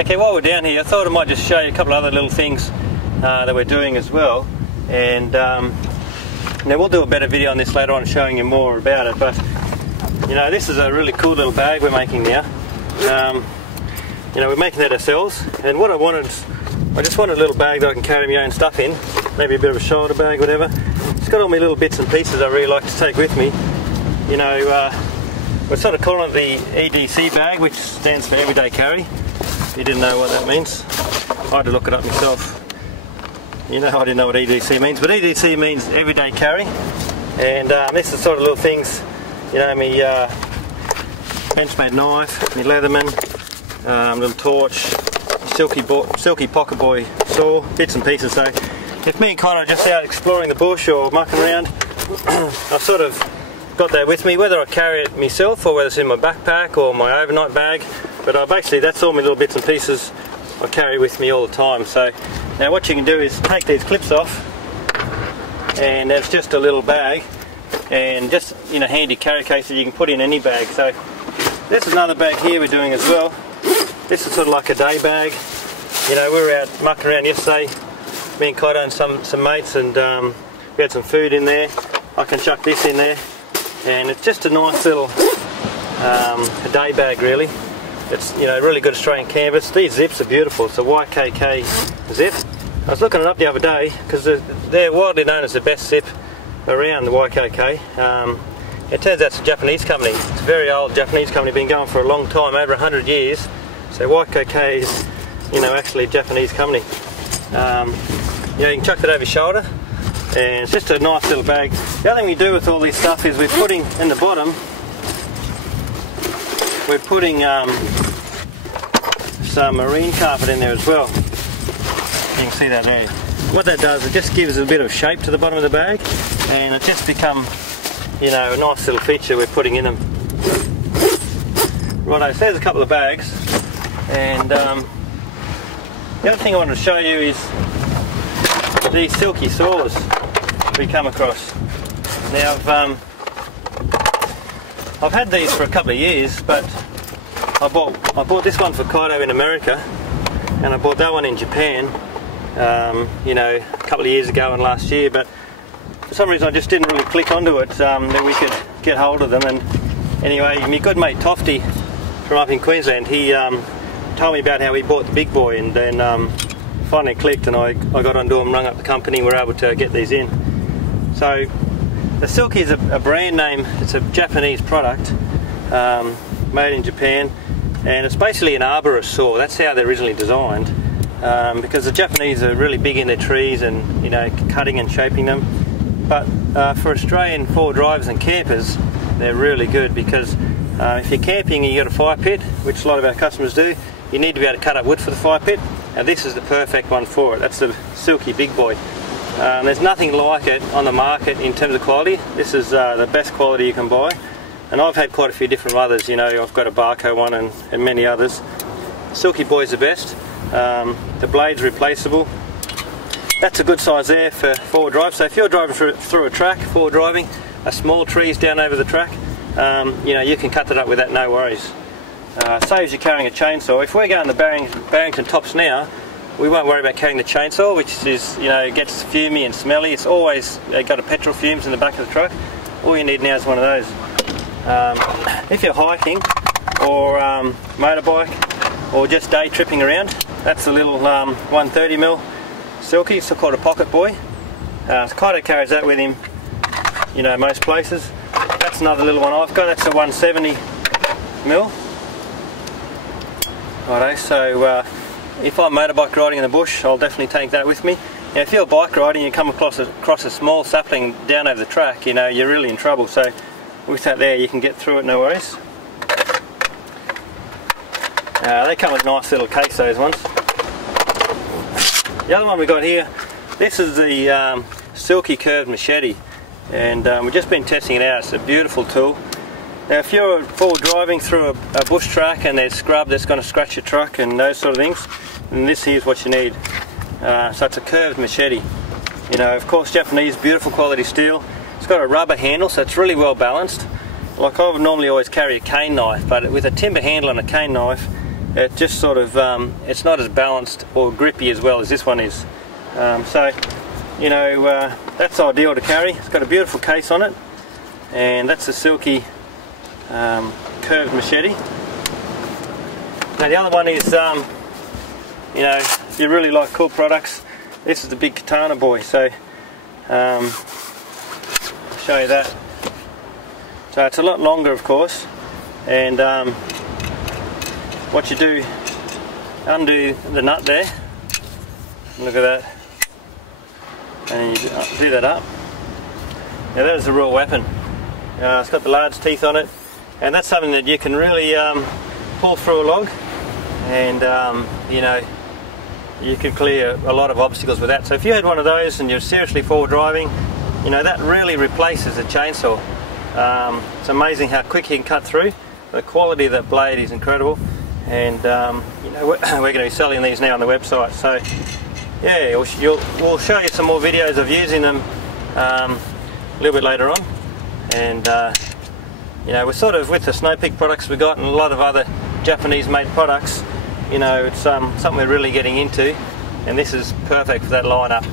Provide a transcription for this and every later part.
Okay, while we're down here, I thought I might just show you a couple of other little things that we're doing as well. And now we'll do a better video on this later on, showing you more about it. But you know, this is a really cool little bag we're making now. You know, we're making that ourselves. And what I wanted, I just wanted a little bag that I can carry my own stuff in. Maybe a bit of a shoulder bag, whatever. It's got all my little bits and pieces I really like to take with me. You know, we're sort of calling it the EDC bag, which stands for everyday carry. If you didn't know what that means, I had to look it up myself. You know, I didn't know what EDC means, but EDC means everyday carry. And this is the sort of little things, you know, me Benchmade knife, me Leatherman, little torch, silky pocket boy saw, bits and pieces. So if me and Connor are just out exploring the bush or mucking around, I've sort of got that with me, whether I carry it myself or whether it's in my backpack or my overnight bag. But basically that's all my little bits and pieces I carry with me all the time. So now what you can do is take these clips off, and it's just a little bag, and just, you know, handy carry case that you can put in any bag. So this is another bag here we're doing as well. This is sort of like a day bag. You know, we were out mucking around yesterday, me and Kaito and some mates, and we had some food in there. I can chuck this in there, and it's just a nice little a day bag really. It's, you know, really good Australian canvas. These zips are beautiful. It's a YKK zip. I was looking it up the other day because they're widely known as the best zip around, the YKK. It turns out it's a Japanese company. It's a very old Japanese company, been going for a long time, over 100 years. So YKK is, you know, actually a Japanese company. You know, you can chuck that over your shoulder, and it's just a nice little bag. The other thing we do with all this stuff is we're putting in the bottom, we're putting some marine carpet in there as well. You can see that there. What that does, it just gives a bit of shape to the bottom of the bag, and it just become, you know, a nice little feature we're putting in them. Righto, so there's a couple of bags, and the other thing I wanted to show you is these silky saws we come across. Now I've had these for a couple of years, but I bought this one for Kaito in America, and I bought that one in Japan, you know, a couple of years ago and last year, but for some reason I just didn't really click onto it, that we could get hold of them. And anyway, my good mate Tofty from up in Queensland, he told me about how he bought the big boy, and then finally clicked, and I got onto him, rung up the company, and we're able to get these in. So the Silky is a brand name. It's a Japanese product, made in Japan, and it's basically an arborist saw. That's how they're originally designed, because the Japanese are really big in their trees and, you know, cutting and shaping them. But for Australian four drivers and campers, they're really good, because if you're camping and you've got a fire pit, which a lot of our customers do, you need to be able to cut up wood for the fire pit, and this is the perfect one for it. That's the Silky Big Boy. There's nothing like it on the market in terms of quality. This is the best quality you can buy, and I've had quite a few different others. You know, I've got a Barco one and many others. Silky Boy's the best. The blade's replaceable. That's a good size there for forward drive. So if you're driving through a track, forward driving, a small tree's down over the track, you know, you can cut that up with that, no worries. Saves you carrying a chainsaw. If we're going to Barrington Tops now, we won't worry about carrying the chainsaw, which is, you know, gets fumy and smelly. It's always got a petrol fumes in the back of the truck. All you need now is one of those. If you're hiking or motorbike or just day tripping around, that's a little 130mm Silky. It's called a pocket boy. Kaito carries that with him, you know, most places. That's another little one I've got. That's a 170mm. Righto, so if I'm motorbike riding in the bush, I'll definitely take that with me. Now, if you're bike riding and you come across a small sapling down over the track, you know, you're really in trouble. So with that there, you can get through it, no worries. They come with nice little case, those ones. The other one we got here, this is the Silky curved machete, and we've just been testing it out. It's a beautiful tool. Now, if you're forward driving through a bush track and there's scrub that's going to scratch your truck and those sort of things, then this here's what you need. So it's a curved machete. You know, of course, Japanese, beautiful quality steel. It's got a rubber handle, so it's really well balanced. Like I would normally always carry a cane knife, but with a timber handle and a cane knife, it just sort of, it's not as balanced or grippy as well as this one is. So, you know, that's ideal to carry. It's got a beautiful case on it, and that's a silky curved machete. Now the other one is, you know, if you really like cool products, this is the big katana boy. So, I'll show you that. So it's a lot longer, of course, and what you do, undo the nut there, look at that, and you do that up. Now that is a real weapon. It's got the large teeth on it, and that's something that you can really pull through a log, and you know, you can clear a lot of obstacles with that. So if you had one of those and you're seriously forward driving, you know, that really replaces a chainsaw. It's amazing how quick you can cut through. The quality of that blade is incredible, and you know, we're going to be selling these now on the website. So yeah, we'll show you some more videos of using them a little bit later on. And you know, we're sort of, with the Snow Peak products we got and a lot of other Japanese made products, you know, it's something we're really getting into, and this is perfect for that lineup.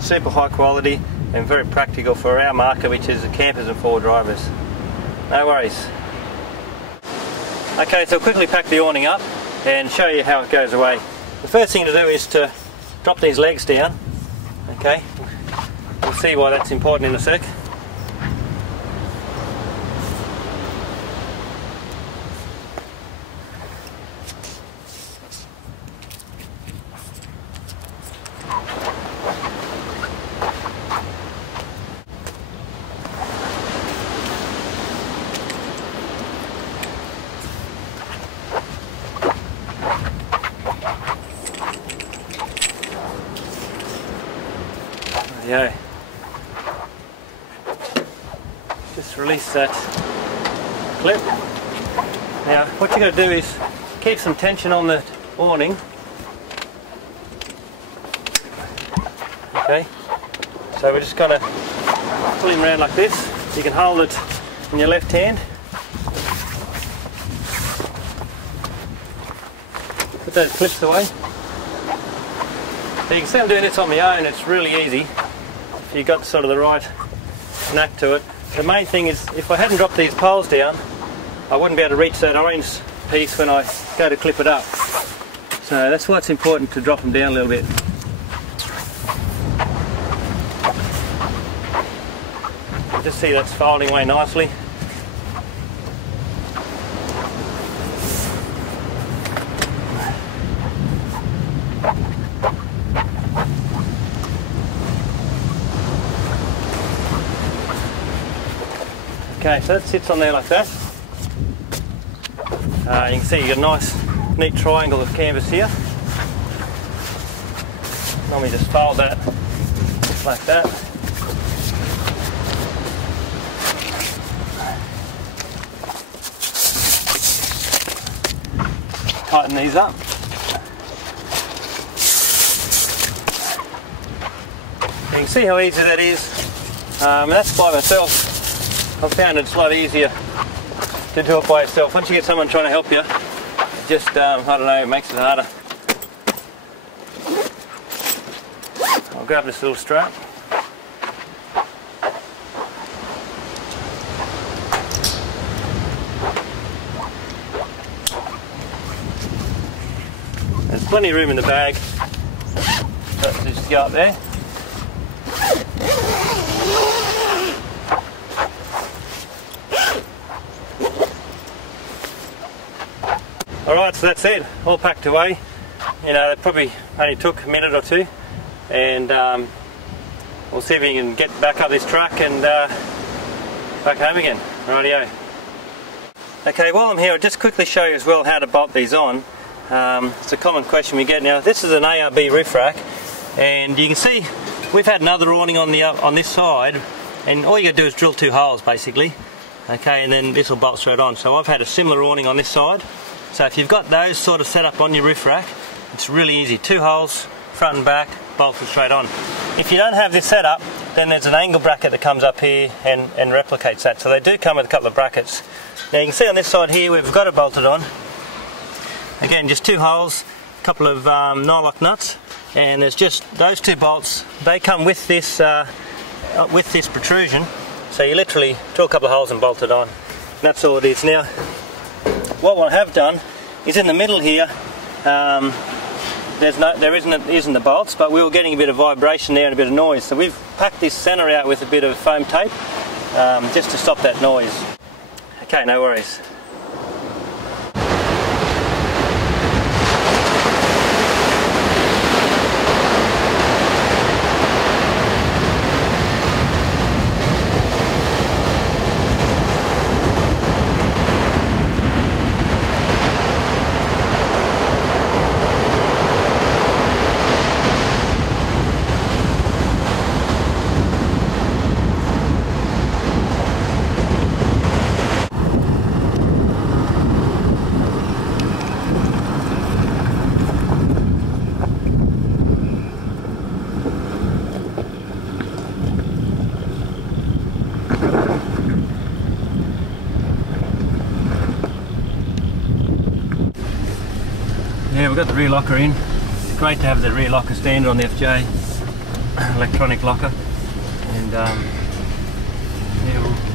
Super high quality and very practical for our market, which is the campers and four drivers. No worries. Okay, so I'll quickly pack the awning up and show you how it goes away. The first thing to do is to drop these legs down. Okay, we'll see why that's important in a sec. There you go. Just release that clip. Now what you've got to do is keep some tension on the awning. Okay, so we're just going to pull him around like this. You can hold it in your left hand. Put those clips away. So you can see I'm doing this on my own. It's really easy if you've got sort of the right knack to it. The main thing is, if I hadn't dropped these poles down, I wouldn't be able to reach that orange piece when I go to clip it up. So that's why it's important to drop them down a little bit. Just see that's folding away nicely. Okay, so that sits on there like that. You can see you've got a nice, neat triangle of canvas here. Normally just fold that like that. Tighten these up. You can see how easy that is. That's by myself. I've found it's a lot easier to do it by yourself. Once you get someone trying to help you, it just, I don't know, it makes it harder. I'll grab this little strap. There's plenty of room in the bag. So just go up there. Alright, so that's it, all packed away. You know, it probably only took a minute or two, and we'll see if we can get back up this truck and back home again. Rightio. Okay, while I'm here, I'll just quickly show you as well how to bolt these on. It's a common question we get now. This is an ARB roof rack, and you can see we've had another awning on this side, and all you got to do is drill 2 holes basically. Okay, and then this will bolt straight on. So I've had a similar awning on this side. So if you've got those sort of set up on your roof rack, it's really easy. 2 holes, front and back, bolted straight on. If you don't have this set up, then there's an angle bracket that comes up here and replicates that. So they do come with a couple of brackets. Now you can see on this side here we've got it bolted on. Again, just 2 holes, a couple of nylock nuts, and there's just those 2 bolts. They come with this protrusion, so you literally drill a couple of holes and bolt it on. And that's all it is. Now, what I have done is in the middle here, there isn't the bolts, but we were getting a bit of vibration there and a bit of noise, so we've packed this centre out with a bit of foam tape just to stop that noise. Okay, no worries. Yeah, we've got the rear locker in. It's great to have the rear locker standard on the FJ electronic locker, and yeah,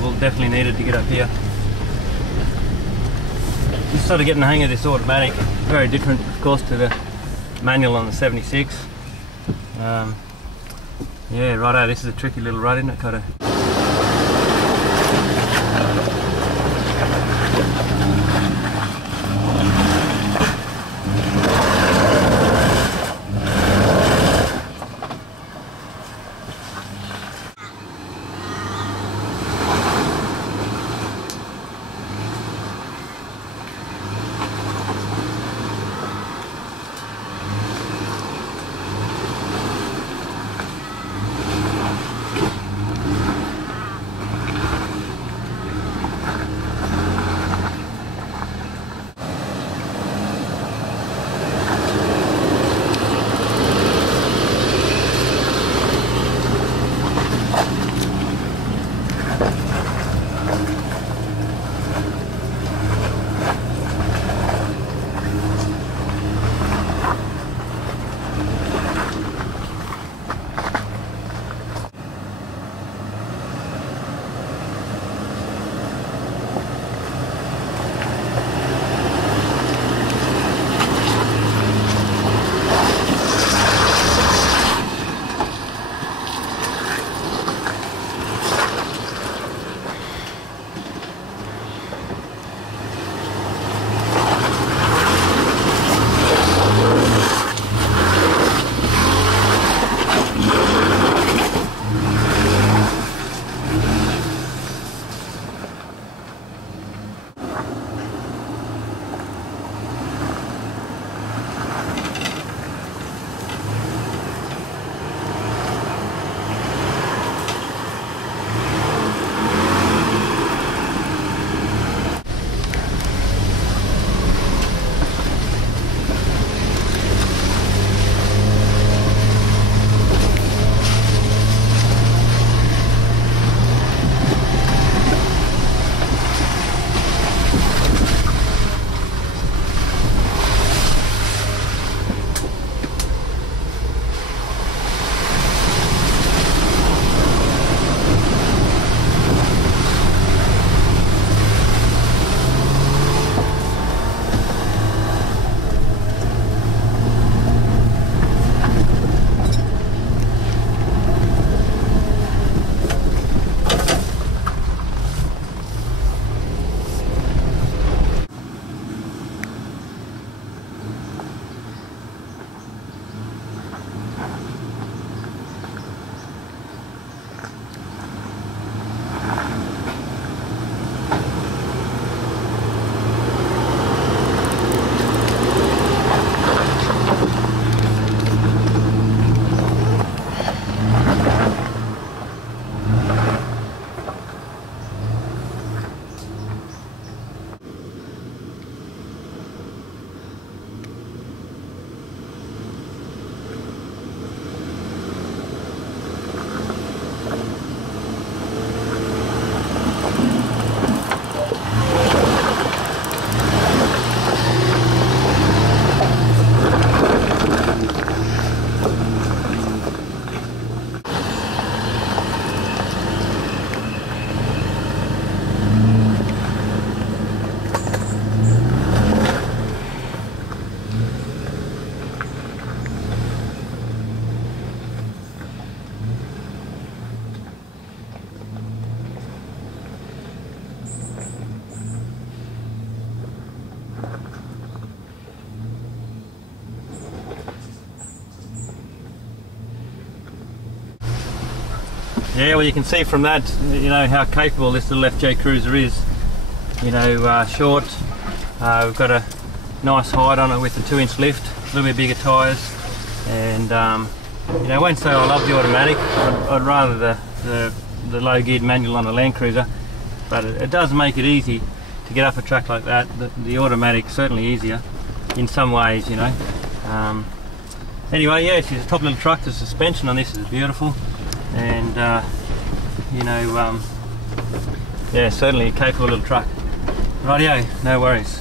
we'll definitely need it to get up here. Just sort of getting the hang of this automatic. Very different, of course, to the manual on the 76. Yeah, righto, this is a tricky little rut, isn't it? Kind of. Yeah, well, you can see from that, you know, how capable this little FJ Cruiser is. You know, short. We've got a nice height on it with the 2-inch lift, a little bit bigger tyres, and you know, I won't say I love the automatic. I'd rather the low-geared manual on a Land Cruiser, but it does make it easy to get up a track like that. The automatic certainly easier in some ways, you know. Anyway, yeah, she's a top little truck. The suspension on this is beautiful, and you know, yeah, certainly a capable little truck. Rightio, no worries.